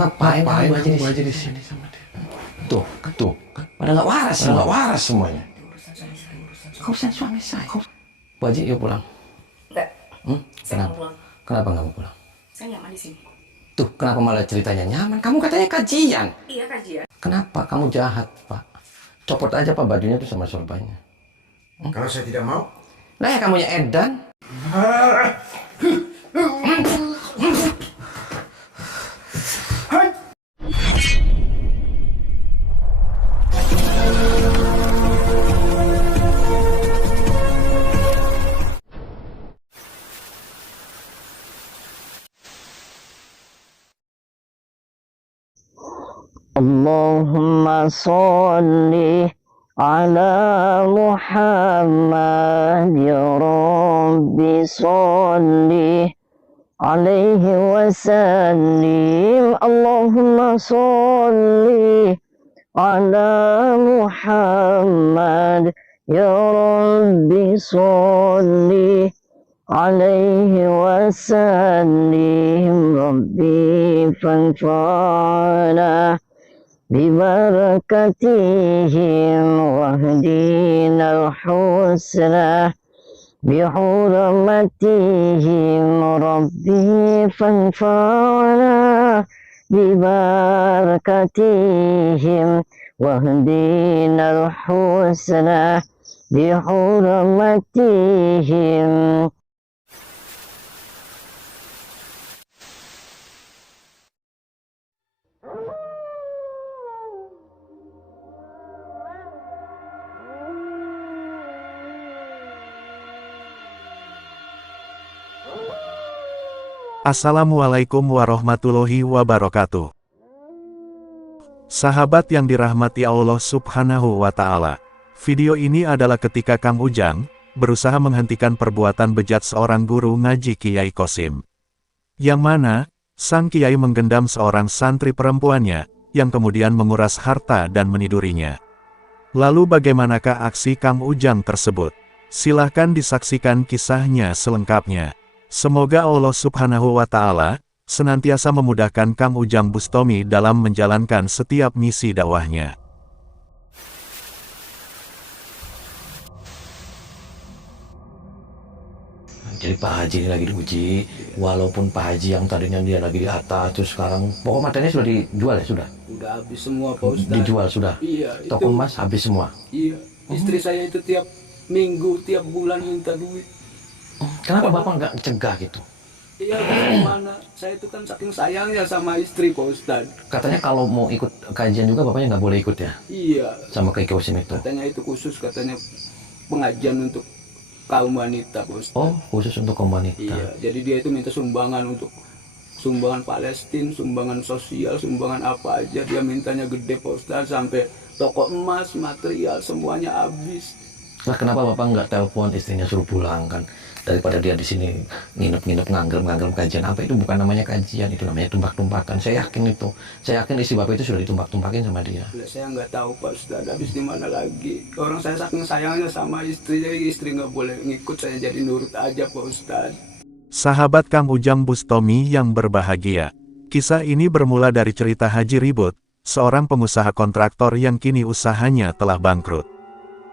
Ngapain kamu aja di sini sama dia? Tuh. Pada nggak waras semuanya. Kau urusan suami saya. Bu Haji, yuk pulang. Enggak. Saya mau pulang. Kenapa nggak mau pulang? Saya nyaman di sini. Tuh, kenapa malah ceritanya nyaman? Kamu katanya kajian. Iya, kajian. Kenapa? Kamu jahat, Pak. Copot aja Pak bajunya tuh sama sorbannya. Kalau saya tidak mau? Lah ya kamunya edan. Allahumma sholli ala Muhammad ya Rabbi sholli alaihi wasallim. Allahumma sholli ala Muhammad ya Rabbi sholli alaihi wasallim. Rabbi fanfa'na ببركتهم واهدنا الحسنى بحرمتهم ربي فانفعنا ببركتهم واهدنا الحسنى بحرمتهم. Assalamualaikum warahmatullahi wabarakatuh. Sahabat yang dirahmati Allah Subhanahu wa Ta'ala, video ini adalah ketika Kang Ujang berusaha menghentikan perbuatan bejat seorang guru ngaji Kiai Qasim, yang mana sang kiai menggendam seorang santri perempuannya yang kemudian menguras harta dan menidurinya. Lalu bagaimanakah aksi Kang Ujang tersebut? Silahkan disaksikan kisahnya selengkapnya. Semoga Allah Subhanahu wa Ta'ala senantiasa memudahkan Kang Ujang Bustami dalam menjalankan setiap misi dakwahnya. Jadi Pak Haji ini lagi diuji, walaupun Pak Haji yang tadinya dia lagi di atas, terus sekarang pokok matanya sudah dijual ya sudah? Udah habis semua Pak Ustadz. Dijual sudah? Iya. Toko emas habis semua? Iya. Istri saya itu tiap minggu, tiap bulan minta duit. Kenapa Bapak nggak cegah gitu? Iya, bagaimana? Saya itu kan saking sayangnya sama istri Pak Ustadz. Katanya kalau mau ikut kajian juga Bapaknya nggak boleh ikut ya? Iya. Sama Kiai Qasim itu? Katanya itu khusus, katanya pengajian untuk kaum wanita Pak Ustadz. Oh, khusus untuk kaum wanita? Iya, jadi dia itu minta sumbangan untuk sumbangan Palestina, sumbangan sosial, sumbangan apa aja. Dia mintanya gede Pak Ustadz, sampai toko emas, material, semuanya habis. Lah kenapa Bapak nggak telepon istrinya suruh pulang kan? Daripada dia di sini nginep-nginep ngangger kajian apa itu bukan namanya kajian, itu namanya tumpah-tumpakan. Saya yakin itu. Saya yakin istri Bapak itu sudah ditumpah-tumpakin sama dia. Lah, saya nggak tahu Pak Ustadz, habis di mana lagi. Orang saya saking sayangnya sama istri, jadi istri nggak boleh ngikut, saya jadi nurut aja Pak Ustadz. Sahabat Kang Ujang Bustami yang berbahagia, kisah ini bermula dari cerita Haji Ribut, seorang pengusaha kontraktor yang kini usahanya telah bangkrut.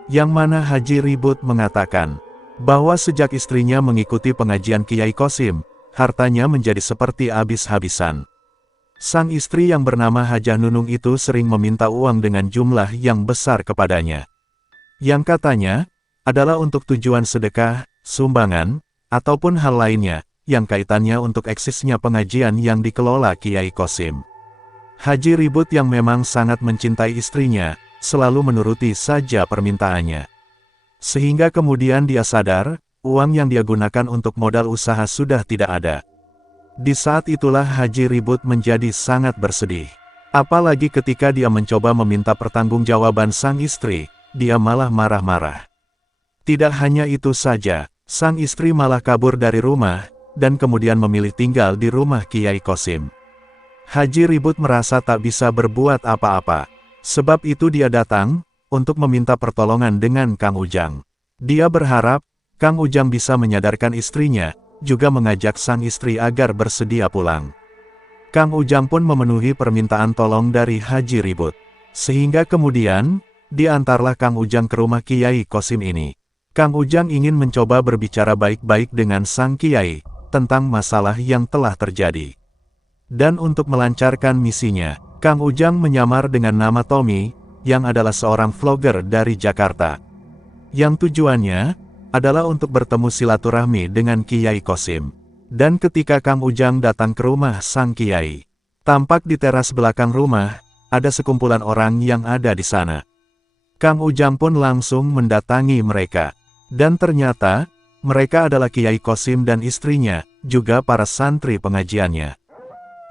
Yang mana Haji Ribut mengatakan bahwa sejak istrinya mengikuti pengajian Kiai Qasim, hartanya menjadi seperti habis-habisan. Sang istri yang bernama Hajah Nunung itu sering meminta uang dengan jumlah yang besar kepadanya, yang katanya adalah untuk tujuan sedekah, sumbangan, ataupun hal lainnya, yang kaitannya untuk eksisnya pengajian yang dikelola Kiai Qasim. Haji Ribut yang memang sangat mencintai istrinya, selalu menuruti saja permintaannya. Sehingga kemudian dia sadar, uang yang dia gunakan untuk modal usaha sudah tidak ada. Di saat itulah Haji Ribut menjadi sangat bersedih. Apalagi ketika dia mencoba meminta pertanggungjawaban sang istri, dia malah marah-marah. Tidak hanya itu saja, sang istri malah kabur dari rumah, dan kemudian memilih tinggal di rumah Kiai Qasim. Haji Ribut merasa tak bisa berbuat apa-apa. Sebab itu dia datang untuk meminta pertolongan dengan Kang Ujang. Dia berharap Kang Ujang bisa menyadarkan istrinya, juga mengajak sang istri agar bersedia pulang. Kang Ujang pun memenuhi permintaan tolong dari Haji Ribut. Sehingga kemudian, diantarlah Kang Ujang ke rumah Kiai Qasim ini. Kang Ujang ingin mencoba berbicara baik-baik dengan sang Kiai, tentang masalah yang telah terjadi. Dan untuk melancarkan misinya, Kang Ujang menyamar dengan nama Tommy, yang adalah seorang vlogger dari Jakarta. Yang tujuannya, adalah untuk bertemu silaturahmi dengan Kiai Qasim. Dan ketika Kang Ujang datang ke rumah sang Kiai, tampak di teras belakang rumah, ada sekumpulan orang yang ada di sana. Kang Ujang pun langsung mendatangi mereka. Dan ternyata, mereka adalah Kiai Qasim dan istrinya, juga para santri pengajiannya.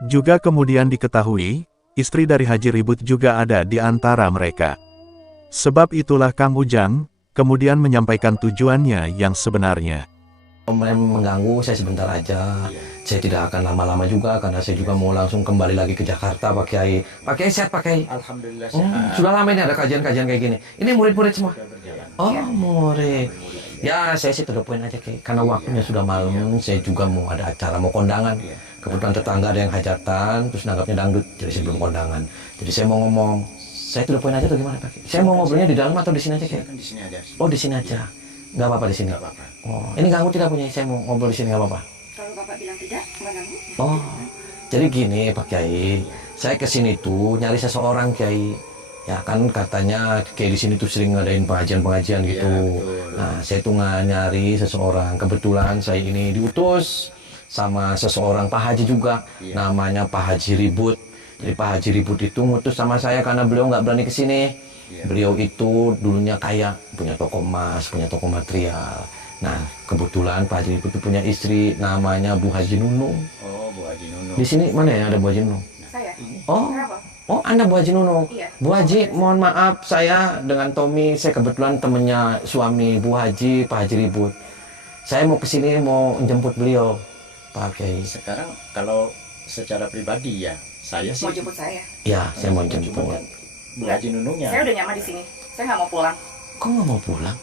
Juga kemudian diketahui, istri dari Haji Ribut juga ada di antara mereka. Sebab itulah Kang Ujang, kemudian menyampaikan tujuannya yang sebenarnya. Om mengganggu saya sebentar aja. Saya tidak akan lama-lama juga karena saya juga mau langsung kembali lagi ke Jakarta Pak Kiai. Pak Kiai sehat Pak Kiai? Alhamdulillah Sudah lama ini ada kajian-kajian kayak gini. Ini murid-murid semua? Oh murid. Ya saya sih to the point aja Kiai. Karena waktunya sudah malam, saya juga mau ada acara, mau kondangan. Kebetulan tetangga ada yang hajatan, terus nanggapnya dangdut, jadi saya belum kondangan. Jadi saya mau ngomong, saya to the point aja atau gimana Pak Kiai? Saya mau ngobrolnya di dalam atau di sini aja Kiai? Di sini aja. Oh di sini aja. Nggak apa-apa di sini? Nggak apa-apa. Oh, ini ganggu tidak punya, saya mau ngobrol di sini nggak apa-apa? Kalau Bapak bilang tidak, nggak ganggu. Oh, jadi gini Pak Kiai, saya kesini tuh nyari seseorang Kiai. Ya kan katanya Kiai di sini tuh sering ngadain pengajian-pengajian gitu. betul. Nah, saya tuh nyari seseorang. Kebetulan saya ini diutus sama seseorang Pak Haji juga, namanya Pak Haji Ribut. Jadi Pak Haji Ribut itu ngutus sama saya karena beliau nggak berani kesini. Beliau itu dulunya kaya, punya toko emas, punya toko material. Nah, kebetulan Pak Haji Ribut itu punya istri namanya Bu Haji Nunung. Oh, Bu Haji Nunung. Di sini mana ya ada Bu Haji Nunung? Saya. Oh, Kenapa? oh Anda Bu Haji Nunung. Iya. Bu Haji, mohon maaf saya dengan Tommy, saya kebetulan temennya suami Bu Haji, Pak Haji Ribut. Saya mau kesini mau jemput beliau, Pak Kiai. Sekarang kalau secara pribadi ya, saya sih Mau jemput saya? Ya, saya mau jemput. Bu Haji Nunungnya. Saya udah nyaman di sini. Saya nggak mau pulang. Kok nggak mau pulang?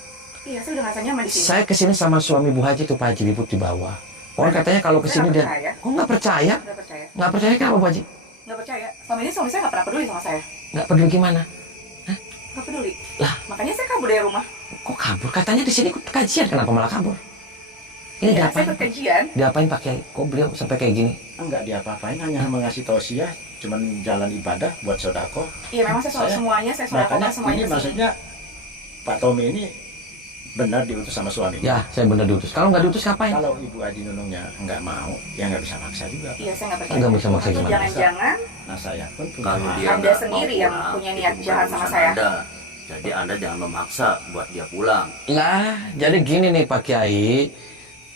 Iya, saya udah ngerasa nyaman di sini. Saya kesini sama suami Bu Haji tuh Pak Haji Ribut di bawah. Orang katanya kalau kesini Saya dia, nggak percaya. kok nggak percaya? Nggak percaya. Nggak percaya kenapa Bu Haji? Nggak percaya. Selama ini suami saya nggak pernah peduli sama saya. Nggak peduli gimana? Nggak peduli. Lah. Makanya saya kabur dari rumah. Kok kabur? Katanya di sini ikut kajian, kenapa malah kabur? Ini Iya, saya diapain? ikut kajian. Diapain Pak Kiai? Kok beliau sampai kayak gini? enggak diapa-apain, hanya mengasih tausiah, cuman jalan ibadah buat sodako. Iya, memang saya semuanya saya sodakokan Makanya semuanya. ini ke sini. maksudnya Pak Tommy ini benar diutus sama suami. Ya, saya benar diutus. Kalau nggak diutus ngapain? Kalau Ibu Haji Nunungnya enggak mau, ya nggak bisa maksa juga. Iya, saya nggak percaya. Nggak bisa maksa Atau gimana? jangan-jangan Nah saya pun punya Kalau hak. dia Anda nggak sendiri mau yang pulang, punya itu niat bukan jahat sama urusan saya. Anda. Jadi Anda jangan memaksa buat dia pulang. Lah, jadi gini nih Pak Kiai.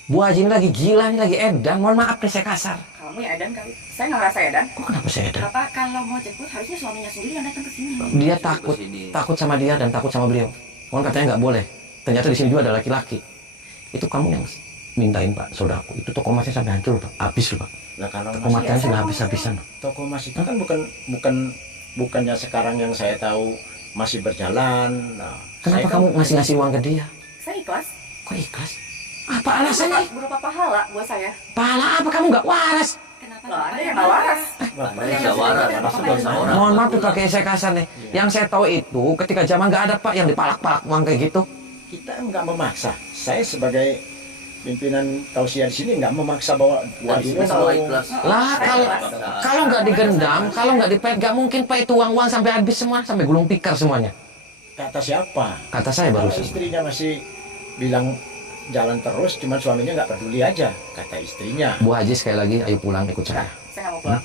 Bu Haji ini lagi gila nih, lagi edan. Mohon maaf nih saya kasar. kamu yang edan kali. Saya nggak ngerasa edan. Kok kenapa saya edan? Bapak kalau mau jemput harusnya suaminya sendiri yang datang ke sini. Dia Kesini. takut sama dia dan takut sama beliau. Orang katanya nggak boleh. Ternyata di sini juga ada laki-laki. Itu kamu yang mintain Pak Sodaku. Itu toko emasnya sampai hancur Pak. Habis loh Pak. Nah kalau Toko masih emasnya sudah habis-habisan. toko emas itu kan bukannya sekarang yang saya tahu masih berjalan. Nah, Kenapa saya kan- kamu ngasih uang ke dia? Saya ikhlas. Kok ikhlas? Apa alasannya? Berupa pahala buat saya. Pahala apa kamu nggak waras? Kenapa? Loh, ada yang nggak waras. Bapak Iya, Nggak waras, iya, maksud iya. dosa orang. Mohon maaf tuh pakai saya kasar nih. Yang saya tahu itu ketika zaman nggak ada Pak yang dipalak-palak uang kayak gitu. kita enggak memaksa. Saya sebagai pimpinan tausiah di sini enggak memaksa bahwa Dan ini kita semua ikhlas. Lah kalau nggak digendam, kalau nggak dipet, nggak mungkin Pak itu uang sampai habis semua, sampai gulung tikar semuanya. kata siapa? Kata saya Kalau barusan. istrinya masih bilang jalan terus, cuman suaminya nggak peduli aja, kata istrinya. Bu Haji sekali lagi, ayo pulang ikut saya. Saya nggak mau pulang.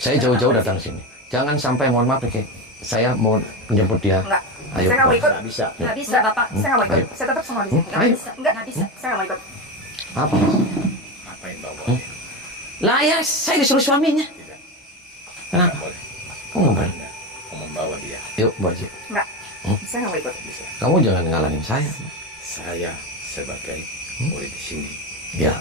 Saya jauh-jauh datang sini. Jangan sampai mohon maaf nih, Ki. Saya mau menjemput dia. Enggak. Ayo. Saya nggak mau ikut. Nggak bisa. Nggak bisa, Bapak. Saya nggak mau ikut. Ayo. Saya tetap sama di sini. Nggak Ayo. bisa. Nggak bisa. Saya nggak mau ikut. Apa? Ngapain bawa? Lah ya, saya disuruh suaminya. Tidak. Kenapa? boleh. Kok nggak boleh? Mau membawa dia. Yuk, Bu Haji. Nggak. Saya nggak mau ikut. Bisa. Kamu jangan ngalangin saya. Saya sebagai murid di sini. Ya.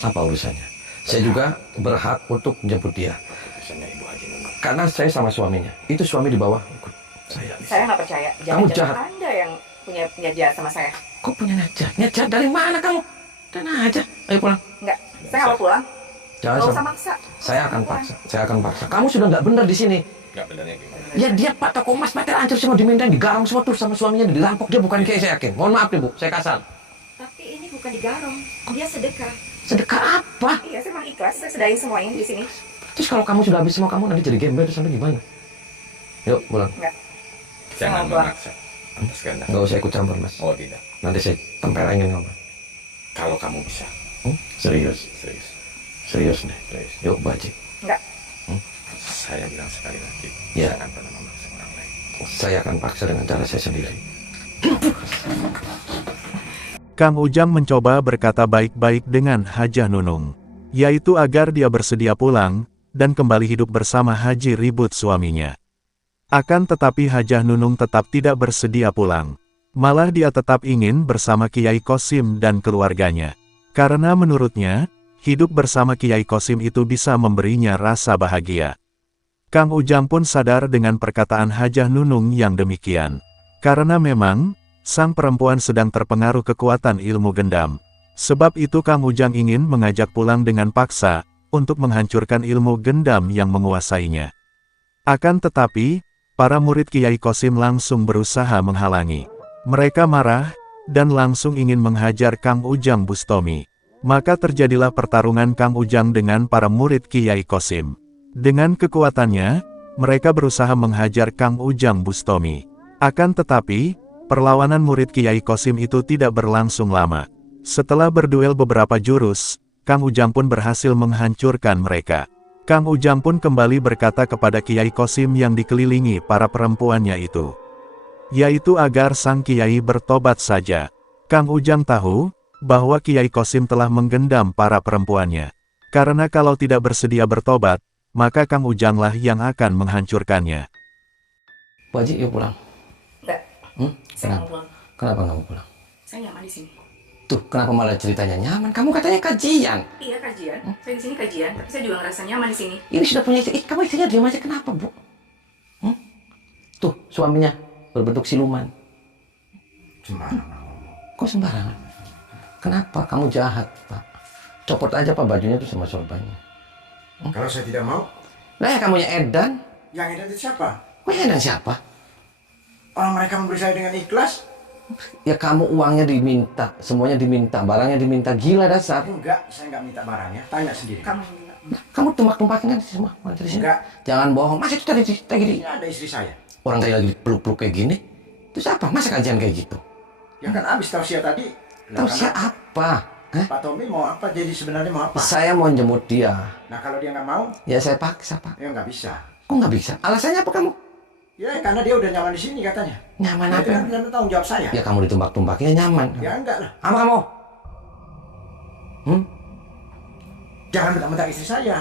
Apa urusannya? Saya juga berhak untuk menjemput dia. Keputusannya Ibu Haji Nunung. Karena saya sama suaminya. Itu suami di bawah ikut saya. Saya nggak percaya. Kamu Jangan-jangan jahat. Anda yang punya jahat sama saya. Kok punya nyajat? Nyajat dari mana kamu? Dan aja. Ayo pulang. Nggak. Saya nggak mau pulang. Jangan Gak usah sampai. maksa. Saya akan paksa. Saya akan paksa. Kamu sudah nggak benar di sini. Nggak benernya gimana? Ya dia Pak toko emas Pak hancur semua, dimintain, digarong semua tuh sama suaminya, dirampok. Dia bukan kiai, saya yakin. Mohon maaf nih Bu, saya kasar. Tapi ini bukan digarong, dia sedekah. Sedekah apa? Iya, saya memang ikhlas, saya sedain semuanya di sini. Terus kalau kamu sudah habis semua, kamu nanti jadi gembel terus nanti gimana? Yuk pulang. Enggak. Jangan Sama, Bang. memaksa atas kehendak. Nggak usah ikut campur Mas. Oh tidak. Nanti saya tempelengin kamu. Kalau kamu bisa. Serius, Serius. serius deh. Serius. Yuk Baji. Enggak. Saya bilang sekali lagi. Ya. Jangan pernah memaksa orang lain. Saya akan paksa dengan cara saya sendiri. Kang Ujang mencoba berkata baik-baik dengan Hajah Nunung, yaitu agar dia bersedia pulang, dan kembali hidup bersama Haji Ribut suaminya. Akan tetapi Hajah Nunung tetap tidak bersedia pulang. Malah dia tetap ingin bersama Kiai Kosim dan keluarganya. Karena menurutnya, hidup bersama Kiai Kosim itu bisa memberinya rasa bahagia. Kang Ujang pun sadar dengan perkataan Hajah Nunung yang demikian. Karena memang, sang perempuan sedang terpengaruh kekuatan ilmu gendam. Sebab itu Kang Ujang ingin mengajak pulang dengan paksa, untuk menghancurkan ilmu gendam yang menguasainya. Akan tetapi, para murid Kiai Kosim langsung berusaha menghalangi. Mereka marah, dan langsung ingin menghajar Kang Ujang Bustomi. Maka terjadilah pertarungan Kang Ujang dengan para murid Kiai Kosim. Dengan kekuatannya, mereka berusaha menghajar Kang Ujang Bustomi. Akan tetapi, perlawanan murid Kiai Kosim itu tidak berlangsung lama. Setelah berduel beberapa jurus, Kang Ujang pun berhasil menghancurkan mereka. Kang Ujang pun kembali berkata kepada Kiai Kosim yang dikelilingi para perempuannya itu, yaitu agar sang Kiai bertobat saja. Kang Ujang tahu bahwa Kiai Kosim telah menggendam para perempuannya. Karena kalau tidak bersedia bertobat, maka Kang Ujanglah yang akan menghancurkannya. Bu Haji, yuk pulang. Enggak. Saya nggak mau pulang. Kenapa nggak mau pulang? Saya nyaman di sini. Tuh, kenapa malah ceritanya nyaman? Kamu katanya kajian. Iya kajian. Saya di sini kajian, tapi saya juga ngerasa nyaman di sini. Ini sudah punya istri. Kamu istrinya diam aja, kenapa Bu? Tuh, suaminya berbentuk siluman. Sembarangan. Kok sembarangan? Kenapa? Kamu jahat, Pak. Copot aja Pak bajunya tuh sama sorbannya. Kalau saya tidak mau, Lah ya kamunya edan. yang edan itu siapa? Kok edan siapa? Orang mereka memberi saya dengan ikhlas. Ya kamu uangnya diminta, semuanya diminta, barangnya diminta, gila dasar. Enggak, saya enggak minta barangnya. Tanya sendiri. Kamu Nah, kamu tumbak-tumpakin kan semua dari sini. Enggak. Jangan bohong. Masa itu tadi Ini ada istri saya. orang tadi lagi peluk-peluk kayak gini. Terus apa? Masa kajian kayak gitu? Ya kan abis tausiah tadi. Nah, Tahu karena saya apa? Hah? Pak Tommy mau apa? Jadi sebenarnya mau apa? Saya mau jemput dia. Nah kalau dia nggak mau, Ya saya paksa Pak. ya nggak bisa. Kok nggak bisa? Alasannya apa kamu? Ya karena dia udah nyaman di sini katanya. Nyaman Nah, itu apa? kan benar tanggung jawab saya. Ya kamu ditumbak-tumbakin ya nyaman. Ya enggak lah. Apa kamu? Jangan bentak-bentak istri saya.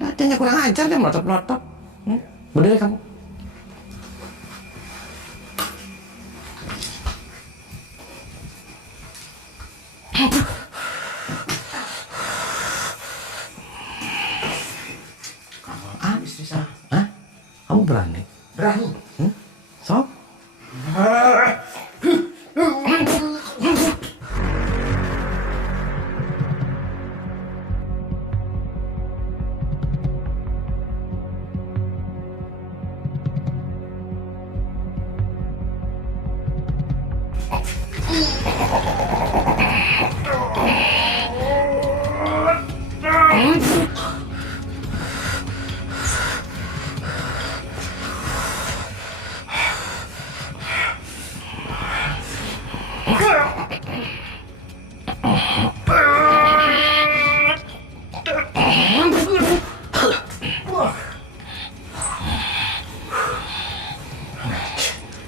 Adanya kurang ajar dia melotot-melotot. Berdiri kamu. Istri saya. Hah? Kamu berani? Berani. Sok?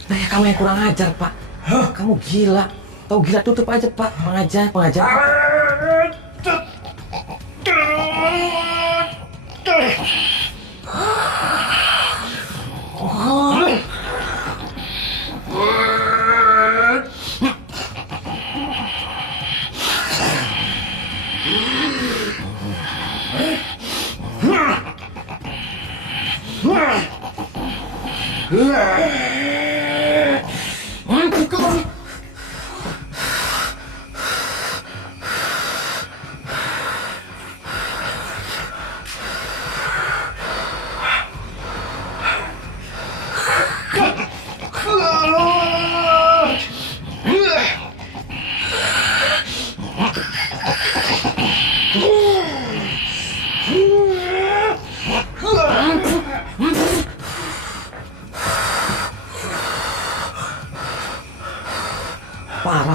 Nah ya kamu yang kurang ajar Pak. Kamu gila. Tahu gila tutup aja Pak. Pengajar.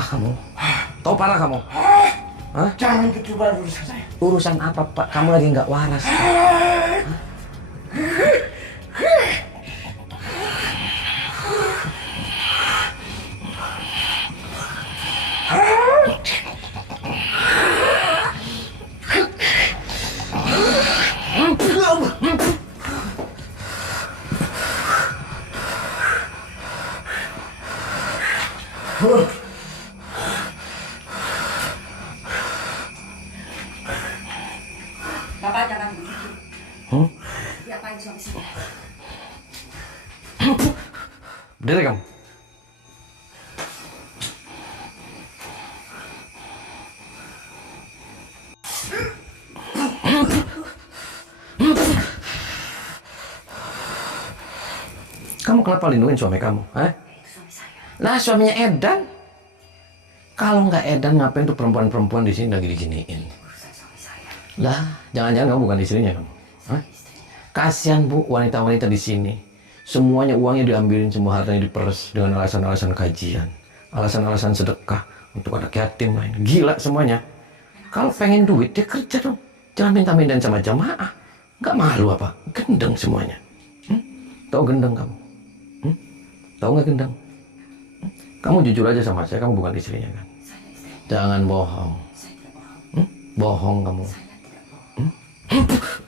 kamu? Tahu parah kamu? Hah? Jangan kecoba urusan saya. Urusan apa, Pak? Kamu lagi nggak waras. Bapak jangan begitu. Diapain suami saya? Berdiri kamu. Kamu kenapa lindungin suami kamu? Hah? Itu suami saya. Lah suaminya Edan. Kalau nggak Edan ngapain tuh perempuan-perempuan di sini lagi diginiin? Urusan suami saya. Lah, jangan-jangan kamu bukan istrinya kamu? Hah? Kasihan Bu, wanita-wanita di sini. Semuanya uangnya diambilin, semua hartanya diperes dengan alasan-alasan kajian, alasan-alasan sedekah untuk anak yatim lain. Gila semuanya. Kalau pengen duit dia kerja dong. Jangan minta-mintain sama jamaah. Nggak malu apa? Gendeng semuanya. Tahu gendeng kamu? Tahu nggak gendeng? Kamu jujur aja sama saya, kamu bukan istrinya kan? Saya istri. Jangan bohong. Saya tidak bohong. Bohong kamu. Saya tidak bohong.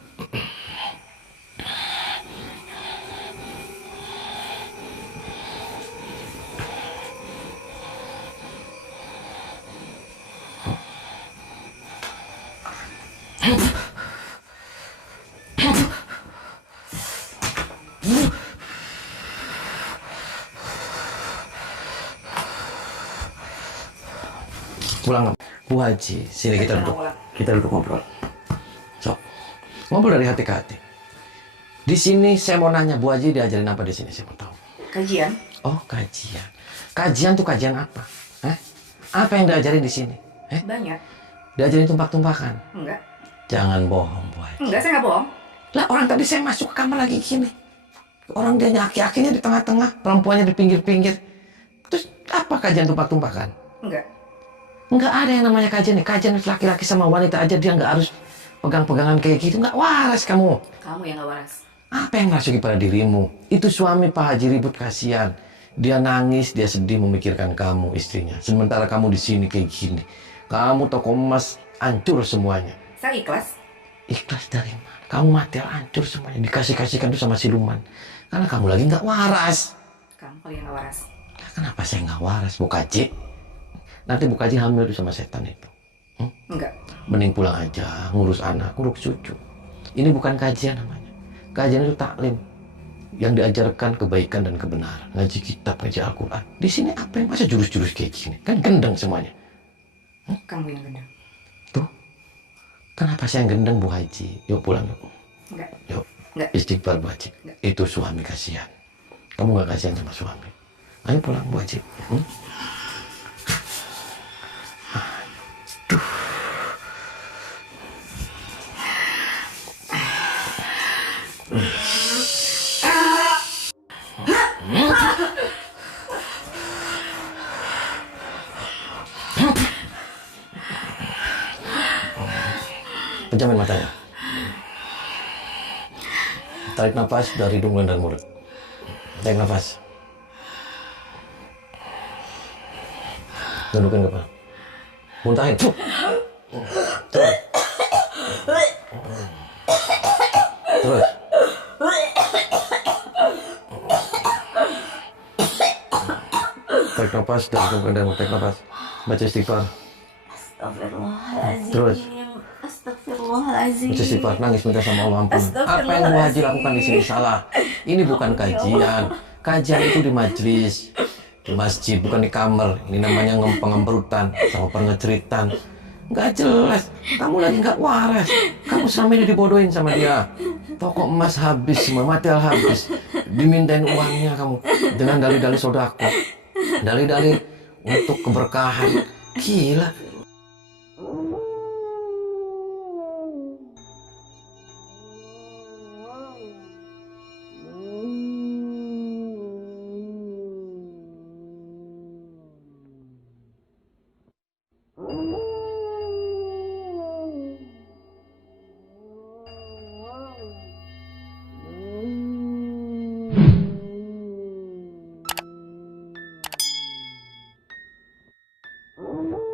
Pulang kamu. Bu Haji, sini kita duduk. Kita duduk ngobrol. So, ngobrol dari hati ke hati. Di sini saya mau nanya, Bu Haji diajarin apa di sini? Saya mau tahu. Kajian? Oh, kajian. Kajian tuh kajian apa? Hah? Apa yang diajarin di sini? Banyak. Diajarin tumpak-tumpakan? Enggak. Jangan bohong, Bu Haji. Enggak, saya nggak bohong. Lah orang tadi saya masuk ke kamar lagi gini. Orang dia aki-akinya di tengah-tengah, perempuannya di pinggir-pinggir. Terus apa kajian tumpak-tumpakan? Enggak. Nggak ada yang namanya kajian nih. Kajian laki-laki sama wanita aja dia nggak harus pegang-pegangan kayak gitu. Nggak waras kamu. Kamu yang nggak waras. Apa yang masuki pada dirimu? Itu suami Pak Haji ribut kasihan. Dia nangis, dia sedih memikirkan kamu istrinya. Sementara kamu di sini kayak gini. Kamu toko emas hancur semuanya. Saya ikhlas. Ikhlas dari mana? Kamu mati hancur semuanya. Dikasih-kasihkan tuh sama siluman. Karena kamu lagi nggak waras. Kamu kali yang nggak waras. Lah, kenapa saya nggak waras, Bu Kaji? Nanti Bu Kaji hamil tuh sama setan itu. Enggak. Mending pulang aja, ngurus anak, ngurus cucu. Ini bukan kajian namanya. Kajian itu taklim. Yang diajarkan kebaikan dan kebenaran. Ngaji kitab, ngaji Al-Quran. Di sini apa yang masa jurus-jurus kayak gini? Kan gendeng semuanya. Kamu yang gendang. Tuh. Kenapa saya yang gendeng, Bu Haji? Yuk pulang yuk. Enggak. Yuk. Enggak. Istighfar, Bu Haji. Enggak. Itu suami kasihan. Kamu nggak kasihan sama suami. Ayo pulang, Bu Haji. Pejamin matanya. Tarik nafas dari hidung dan mulut. Tarik nafas. Tundukin kepala. Muntahin. Terus. Terus. Tarik nafas dari hidung dan mulut. Tarik nafas. Baca istighfar. Astagfirullahaladzim. Terus. Astagfirullahaladzim. Baca istighfar, nangis minta sama Allah ampun. Apa yang Bu Haji lakukan di sini salah? Ini bukan kajian. Kajian itu di majlis, di masjid, bukan di kamar. Ini namanya pengemperutan sama pengeceritan. Nggak jelas. Kamu lagi nggak waras. Kamu selama ini dibodohin sama dia. Toko emas habis, semua material habis. Dimintain uangnya kamu dengan dalih-dalih sodako, dalih-dalih untuk keberkahan. Gila.